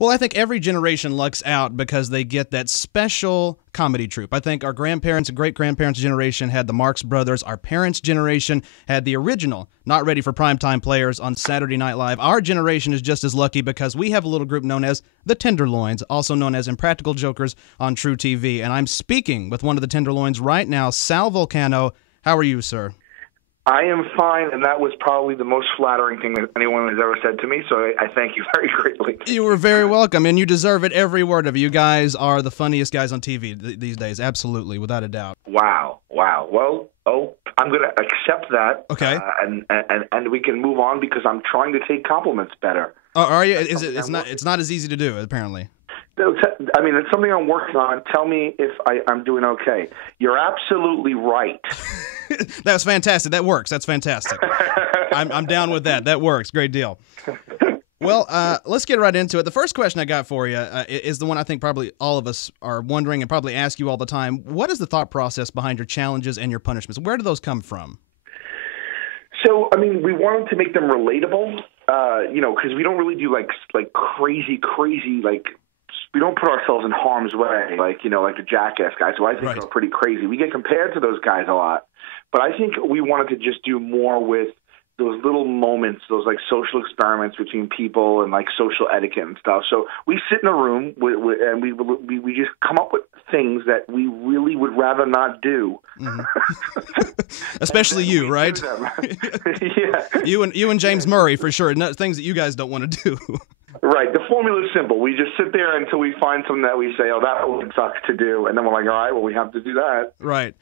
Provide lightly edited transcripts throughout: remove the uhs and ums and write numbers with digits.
Well, I think every generation lucks out because they get that special comedy troupe. I think our grandparents and great-grandparents' generation had the Marx Brothers. Our parents' generation had the original, not ready for primetime players on Saturday Night Live. Our generation is just as lucky because we have a little group known as the Tenderloins, also known as Impractical Jokers on truTV. And I'm speaking with one of the Tenderloins right now, Sal Vulcano. How are you, sir? I am fine, and that was probably the most flattering thing that anyone has ever said to me, so I thank you very greatly. You were very welcome, and you deserve it, every word of it. You guys are the funniest guys on TV these days, absolutely, without a doubt. Wow. Well, I'm going to accept that, okay, and we can move on because I'm trying to take compliments better. Oh, are you? It's not as easy to do, apparently. I mean, it's something I'm working on. Tell me if I'm doing okay. You're absolutely right. That's fantastic. That works. That's fantastic. I'm down with that. That works. Great deal. Well, let's get right into it. The first question I got for you is the one I think probably all of us are wondering and probably ask you all the time. What is the thought process behind your challenges and your punishments? Where do those come from? So, I mean, we wanted to make them relatable, because we don't really do like crazy, like, we don't put ourselves in harm's way, like the Jackass guys, who I think are pretty crazy. We get compared to those guys a lot, but I think we wanted to just do more with those little moments, those like social experiments between people and like social etiquette and stuff. So we sit in a room and we just come up with things that we really would rather not do. Mm-hmm. Especially you, right? Yeah. You and James Murray for sure. Things that you guys don't want to do. Right. The formula is simple. We just sit there until we find something that we say, oh, that would suck to do. And then we're like, all right, well, we have to do that. Right.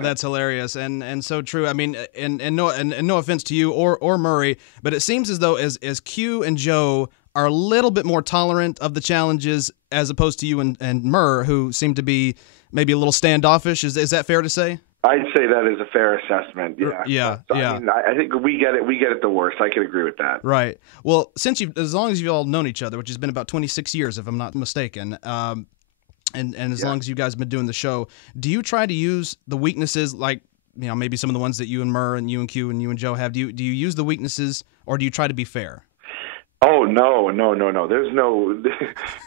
That's hilarious. And so true. I mean, and no offense to you or Murray, but it seems as though as Q and Joe are a little bit more tolerant of the challenges as opposed to you and Murr, who seem to be maybe a little standoffish. Is that fair to say? I'd say that is a fair assessment. Yeah. Yeah. I mean, I think we get it the worst. I can agree with that. Right. Well, as long as you've all known each other, which has been about 26 years, if I'm not mistaken, and as long as you guys have been doing the show, do you try to use the weaknesses, like maybe some of the ones that you and Murr and you and Q and you and Joe have? Do you use the weaknesses, or do you try to be fair? Oh, no. There's no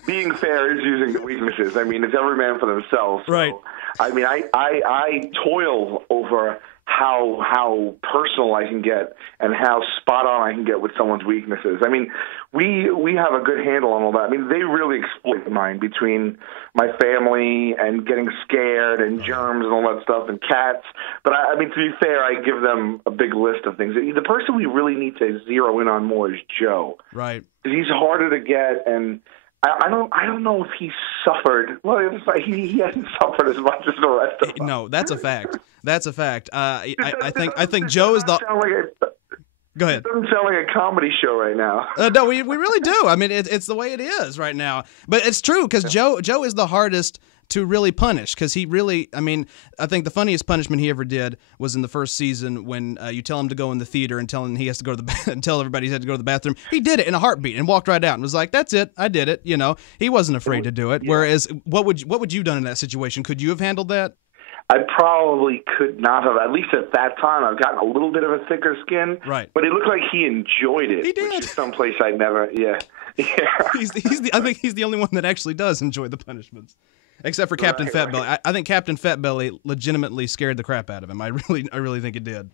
being fair is using the weaknesses. I mean, it's every man for themselves. So, right. I mean, I toil over how personal I can get and how spot on I can get with someone's weaknesses. I mean, we have a good handle on all that. I mean, they really exploit mine between my family and getting scared and germs and all that stuff and cats. But I mean, to be fair, I give them a big list of things. The person we really need to zero in on more is Joe. Right. He's harder to get, and I don't know if he suffered. Well, he hasn't suffered as much as the rest of us. No, that's a fact. That's a fact. I think Joe is the. Go ahead. It doesn't sound like a comedy show right now. No, we really do. I mean, it's the way it is right now. But it's true because Joe is the hardest to really punish because he really, I mean, I think the funniest punishment he ever did was in the first season when you tell him to go in the theater and tell him he has to go to the and tell everybody he had to go to the bathroom. He did it in a heartbeat and walked right out and was like, "That's it, I did it." He wasn't afraid to do it. Yeah. Whereas, what would you have done in that situation? Could you have handled that? I probably could not have. At least at that time, I've gotten a little bit of a thicker skin. Right. But it looked like he enjoyed it. He did. Which is someplace I'd never. Yeah. I think he's the only one that actually does enjoy the punishments. Except for Captain Fatbelly. I think Captain Fatbelly legitimately scared the crap out of him. I really think it did.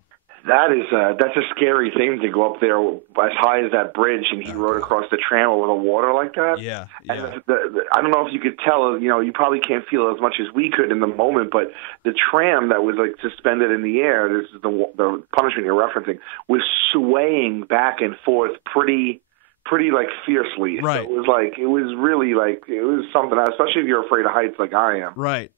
That's a scary thing to go up there as high as that bridge, and he rode across the tram over the water like that. Yeah. And I don't know if you could tell. You probably can't feel as much as we could in the moment, but the tram that was like suspended in the air, this is the punishment you're referencing, was swaying back and forth pretty like fiercely. Right. So it was really like it was something, especially if you're afraid of heights like I am. Right.